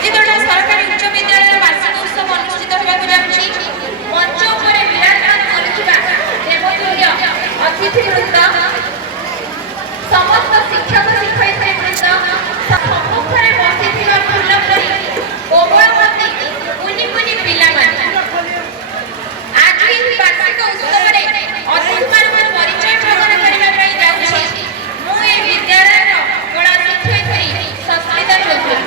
मुजिदोड़ा सरकारी उच्च विद्यालय वार्षिक उत्सव अनुष्ठित होगा जाउछि। मंच उपरे विराजमान करिथिबा देवतुल्य अतिथि वृंद, समस्त शिक्षक शिक्षयित्री वृंद, सम्मुखरे बसिथिबा फुलपरी कोमलमती कुनि कुनि पिलामाने आज ही वार्षिक उत्सव रे अतिथिमान परिचय प्रदान करिबा ପାଇଁ ଯାଉଛି। ମୁଁ ଏ ବିଦ୍ୟାଳୟର କଳା ଶିକ୍ଷୟିତ୍ରୀ ସସ୍ମିତା ଚୌଧୁରୀ।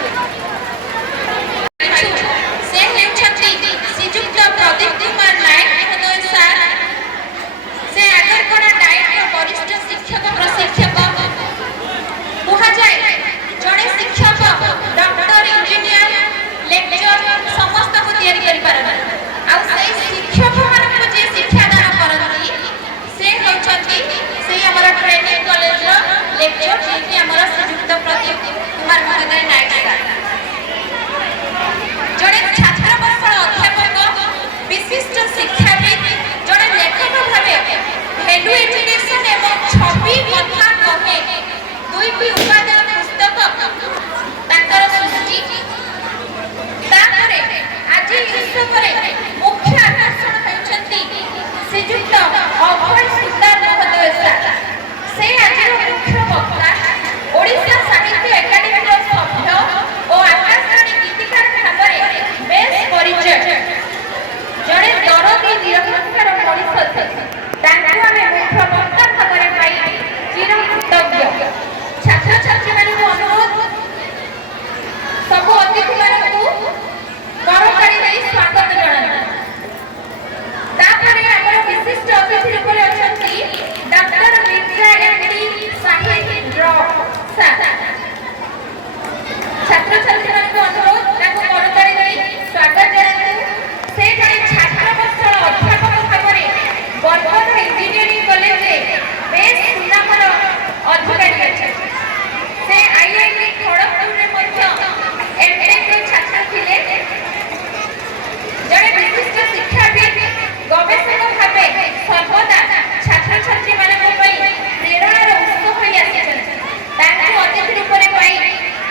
ସେ ହେଉଛନ୍ତି ଶ୍ରୀଯୁକ୍ତ ପ୍ରଦୀପ କୁମାର ନାୟକ ମହୋଦୟ ସାର୍। ସେ ଆଗରପଡ଼ା ଡାଏଟର ବରିଷ୍ଠ ଶିକ୍ଷକ ପ୍ରଶିକ୍ଷକ। କୁହାଯାଏ ଜଣେ ଶିକ୍ଷକ ଡକ୍ଟର, ଇଞ୍ଜିନିୟର, ଲେକ୍ଚର ସମସ୍ତଙ୍କୁ ତିଆରି କରିପାରନ୍ତି। ଆଉ ସେଇ ଶିକ୍ଷକମାନଙ୍କୁ ଯିଏ ଶିକ୍ଷାଦାନ କରନ୍ତି ସେ ହେଉଛନ୍ତି ସେଇ ଆମର ଟ୍ରେନିଂ କଲେଜର ଲେକ୍ଚର, ଯିଏକି ଆମର ଶ୍ରୀଯୁକ୍ତ ପ୍ରଦୀପ କୁମାର ମହୋଦୟ ନାୟକ ସାର୍। ଜଣେ ଛାତ୍ରବତ୍ସଳ ଅଧ୍ୟାପକ, ବିଶିଷ୍ଟ ଶିକ୍ଷାବିତ୍, ଜଣେ ଲେଖକ ଭାବେ ଭ୍ୟାଲୁ ଏଜୁକେସନ ଏବଂ ଛବି କଥା କହେ ଦୁଇଟି ଉପାଦାନ ପୁସ୍ତକ ତାଙ୍କର ସୃଷ୍ଟି। ତାପରେ ଆଜି ଉତ୍ସବରେ ମୁଖ୍ୟ ଆକର୍ଷଣ ହେଉଛନ୍ତି ଶ୍ରୀଯୁକ୍ତ ଅଭୟ ସୁତାର ମହୋଦୟ ସାର୍। ସେ ଆଜିର ମୁଖ୍ୟ ବକ୍ତା, ଓଡ଼ିଶା ସାହିତ୍ୟ ଏକାଡେମୀର ସଭ୍ୟ ଓ ଆକାଶବାଣୀ ଗୀତିକାର ଭାବରେ ବେଶ ପରିଚୟ। ଜଣେ ଦରଦୀ ନିରକ୍ଷର ମଣିଷ ସେ। ତାଙ୍କୁ ଆମେ ମୁଖ୍ୟ ବକ୍ତା ଭାବରେ ପାଇ ଚିରକୃତଜ୍ଞ। ଛାତ୍ରଛାତ୍ରୀମାନଙ୍କୁ ଅନୁରୋଧ, ସବୁ ଅତିଥିମାନଙ୍କୁ କରତାଳି ଦେଇ ସ୍ୱାଗତ ଜଣାନ୍ତୁ। ତାପରେ ଆମର ବିଶିଷ୍ଟ ଅତିଥି ରୂପରେ ଅଛନ୍ତି doctor Mirza MD Sahid sir. ଛାତ୍ରଛାତ୍ରୀମାନଙ୍କୁ ଅନୁରୋଧ, ତାଙ୍କୁ କରତାଳି ଦେଇ ସ୍ୱାଗତ ଜଣାନ୍ତୁ। ସେ ଜଣେ ଛାତ୍ରବତ୍ସଳ ଅଧ୍ୟାପକ ଭାବରେ ବରଗଡ଼ ଇଞ୍ଜିନିୟରିଂ କଲେଜରେ ବେଶ ସୁନାମର ଅଧିକାରୀ ଅଛନ୍ତି। ସେ ଆଇଆଇଟି ଖଡ଼ଗପୁରରେ ମଧ୍ୟ ଏମଟେକ୍ର ଛାତ୍ର ଥିଲେ। ଜଣେ ବିଶିଷ୍ଟ ଶିକ୍ଷାବିତ୍, ଗବେଷକ ଭାବେ ସର୍ବଦା ଛାତ୍ରଛାତ୍ରୀମାନଙ୍କ ପାଇଁ ପ୍ରେରଣାର ଉତ୍ସ ହୋଇ ଆସିଛନ୍ତି। ତାଙ୍କୁ ଅତିଥି ରୂପରେ ପାଇ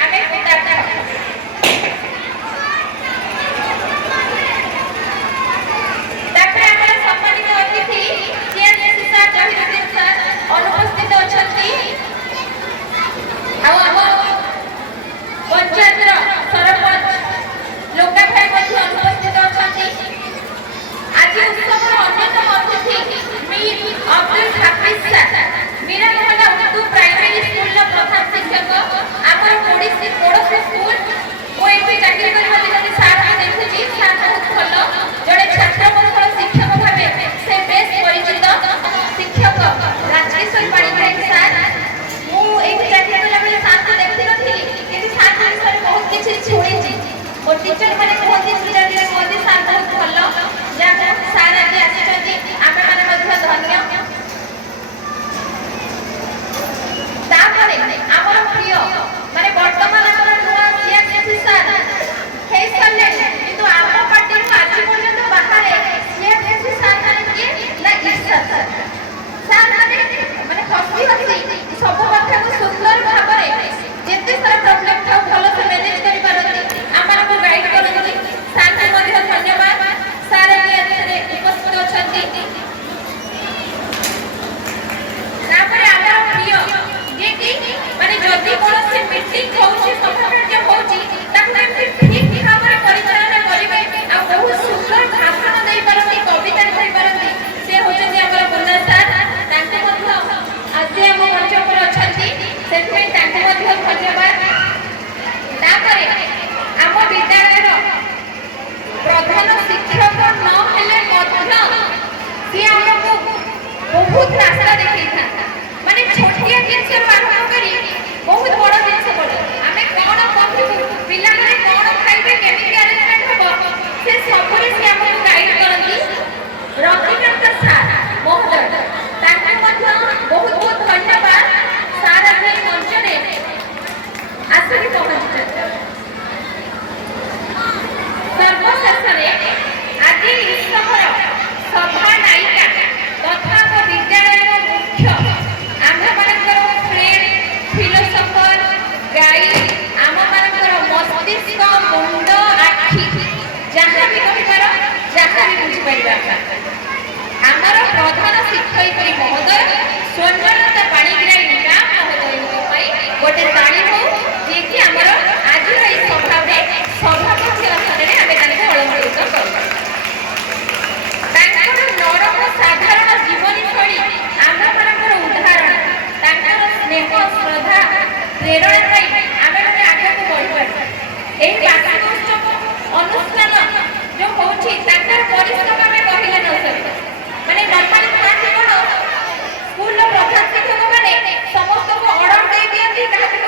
ଆମେ କୃତଜ୍ଞ। ତାପରେ ଆମର ସମ୍ମାନିତ ଅତିଥି ସିଆରସି ସାର୍, ଜହିରୁଦ୍ଦିନ ସାର୍ ଅନୁପସ୍ଥିତ ଅଛନ୍ତି। ଆଉ ଆମ ପଞ୍ଚାୟତର ସରପଞ୍ଚ ଲୋକା ଭାଇ ମଧ୍ୟ ଅନୁପସ୍ଥିତ ଅଛନ୍ତି। ଆଜି ଉତ୍ସବର ଅନ୍ୟତମ ଅତିଥି ମୀର ଅବ୍ଦୁଲ ହାଫିଜ ସାର୍, ମୀରାମହଲା ଉର୍ଦ୍ଦୁ ପ୍ରାଇମେରୀ ସ୍କୁଲର ପ୍ରଧାନ ଶିକ୍ଷକ। ଆମର ପଡ଼ୋଶୀ ସ୍କୁଲ ମୁଁ ଏଠି ଚାକିରି କରିବା ଦିନରେ ସାର୍ଙ୍କୁ ଦେଖୁଛି। ସାର୍ ବହୁତ ଭଲ, ଜଣେ ଛାତ୍ରବତ୍ସଳ ଶିକ୍ଷକ ଭାବେ ସେ ବେଶ ପରିଚିତ। ଶିକ୍ଷକ ରାଜକିଶୋର ପାଣିଗ୍ରାହୀ ସାର୍, ମୁଁ ଏଠି ଚାକିରି କଲାବେଳେ ସାର୍ଙ୍କୁ ଦେଖିନଥିଲି, କିନ୍ତୁ ସାର୍ଙ୍କ ବିଷୟରେ ବହୁତ କିଛି ଶୁଣିଛି। ମୋ ଟିଚର ମାନେ କୁହନ୍ତି, ଧୀରେ ଧୀରେ କୁହନ୍ତି ସାର୍ ବହୁତ ଭଲ। ଯାହା ସାର୍ ଆଜି ଆସିଛନ୍ତି, ଆମେମାନେ ମଧ୍ୟ ଧନ୍ୟ। ତାପରେ ଆମର ପ୍ରିୟ ମାନେ ବର୍ତ୍ତମାନ ଆମର ନୂଆ ସିଆରସି ସାର୍ ହେଇସାରିଲେଣି, କିନ୍ତୁ ଆମ ପାର୍ଟିରୁ ଆଜି ପର୍ଯ୍ୟନ୍ତ ବାହାରେ ସିଆରସି ସାର୍ ମାନେ କିଏ ନା ଇର୍ଷା ସାର୍। ସାର୍ ମାନେ ହସି ହସି ସବୁ କଥାକୁ ସୁନ୍ଦର ଭାବରେ ଯେତେ ସାରା ପ୍ରୋବ୍ଲେମ ଥାଉ ଭଲସେ ମ୍ୟାନେଜ କରିପାରନ୍ତି, ଆମମାନଙ୍କୁ ଗାଇଡ କରନ୍ତି। ସାର୍ଙ୍କୁ ମଧ୍ୟ ଧନ୍ୟବାଦ। ସାର୍ ଆଜି ଏଠାରେ ଉପସ୍ଥିତ ଅଛନ୍ତି। ତାପରେ ଆମର ପ୍ରିୟ ଯିଏକି ମାନେ ଯଦି କୌଣସି ମିଟିଂ ହେଉଛି, ସଭା କାର୍ଯ୍ୟ ହେଉଛି, ତାକୁ ଏମିତି ଠିକ୍ ଭାବରେ ପରିଚାଳନା କରିବେ ଆଉ ବହୁତ ସୁନ୍ଦର ଭାଷଣ ଦେଇପାରନ୍ତି, କବିତା କହିପାରନ୍ତି, ସେ ହେଉଛନ୍ତି ଆମର ମୁନ୍ନା ସାର୍। ତାଙ୍କୁ ମଧ୍ୟ ଆଜି ଆମ ମଞ୍ଚ ଉପରେ ଅଛନ୍ତି, ସେଥିପାଇଁ ତାଙ୍କୁ ମଧ୍ୟ ଧନ୍ୟବାଦ। ତାପରେ ଆମ ବିଦ୍ୟାଳୟର ପ୍ରଧାନ ଶିକ୍ଷକ ନ ହେଲେ ମଧ୍ୟ ସିଏ ଆମକୁ ବହୁତ ରାସ୍ତା ଦେଖେଇଥାନ୍ତି। ମାନେ ଛୋଟିଆ ଜିନିଷରୁ ଆରମ୍ଭ କରି ବହୁତ ବଡ଼ ଜିନିଷ ପର୍ଯ୍ୟନ୍ତ ଆମେ କ'ଣ କହିବୁ, ପିଲାମାନେ କ'ଣ ଖାଇବେ, କେମିତି ଆରେଞ୍ଜମେଣ୍ଟ ହେବ, ସେ ସବୁରେ ସେ ଆମକୁ ଗାଇଡ କରନ୍ତି। ରତିକାନ୍ତ ସାର୍ ମହୋଦୟ, ତାଙ୍କୁ ମଧ୍ୟ ବହୁତ ବହୁତ ଧନ୍ୟବାଦ। ସାର୍ ଆଜି ଏହି ମଞ୍ଚରେ ଆସିକି ପହଞ୍ଚିଛନ୍ତି। ସର୍ବଶେଷରେ ଆଜି ଉତ୍ସବର ସଭା ନାୟିକା ତଥା ଆମ ବିଦ୍ୟାଳୟର ମୁଖ୍ୟ, ଆମ୍ଭମାନଙ୍କର ଫ୍ରେଣ୍ଡ, ଫିଲୋସଫର, ମୁଣ୍ଡ ଆଖି ଯାହା ବି କହିବାର ଯାହା ବି ବୁଝିପାରିବା ଆମର ପ୍ରଧାନ ଶିକ୍ଷୟିତ୍ରୀ ମହୋଦୟ ସ୍ୱର୍ଣ୍ଣଲତା ପାଣିଗ୍ରାହୀ ମ୍ୟାମ୍ ମହୋଦୟଙ୍କ ପାଇଁ ଗୋଟେ ତାଳି ହଉ, ଯିଏକି ଆମର ଆଜିର ଏହି ସଭାରେ ସଭାପତି ଆସନରେ ଆମେ ତାଙ୍କୁ ଅଳଙ୍କୃତ କରୁ। ତାଙ୍କର ନରମ ସାଧାରଣ ଜୀବନୀ ଶୈଳୀ ଆମ୍ଭମାନଙ୍କର ଉଦାହରଣ, ତାଙ୍କର ସ୍ନେହ ଶ୍ରଦ୍ଧା ପ୍ରେରଣା ପାଇ ଆମେମାନେ ଆଗକୁ ବଢ଼ିପାରୁ। ଏହି ବାର୍ଷିକୋତ୍ସବ ଅନୁଷ୍ଠାନ ଯୋଉ ହଉଛି ତାଙ୍କର ପରିଶ୍ରମ ଆମେ କହିଲେ ନ ସରେ। ମାନେ ନର୍ମାଲି ଥାନ୍ତି କଣ, ସ୍କୁଲର ପ୍ରଧାନ ଶିକ୍ଷକ ମାନେ ସମସ୍ତଙ୍କୁ ଅର୍ଡର ଦେଇ ଦିଅନ୍ତି କାହାକୁ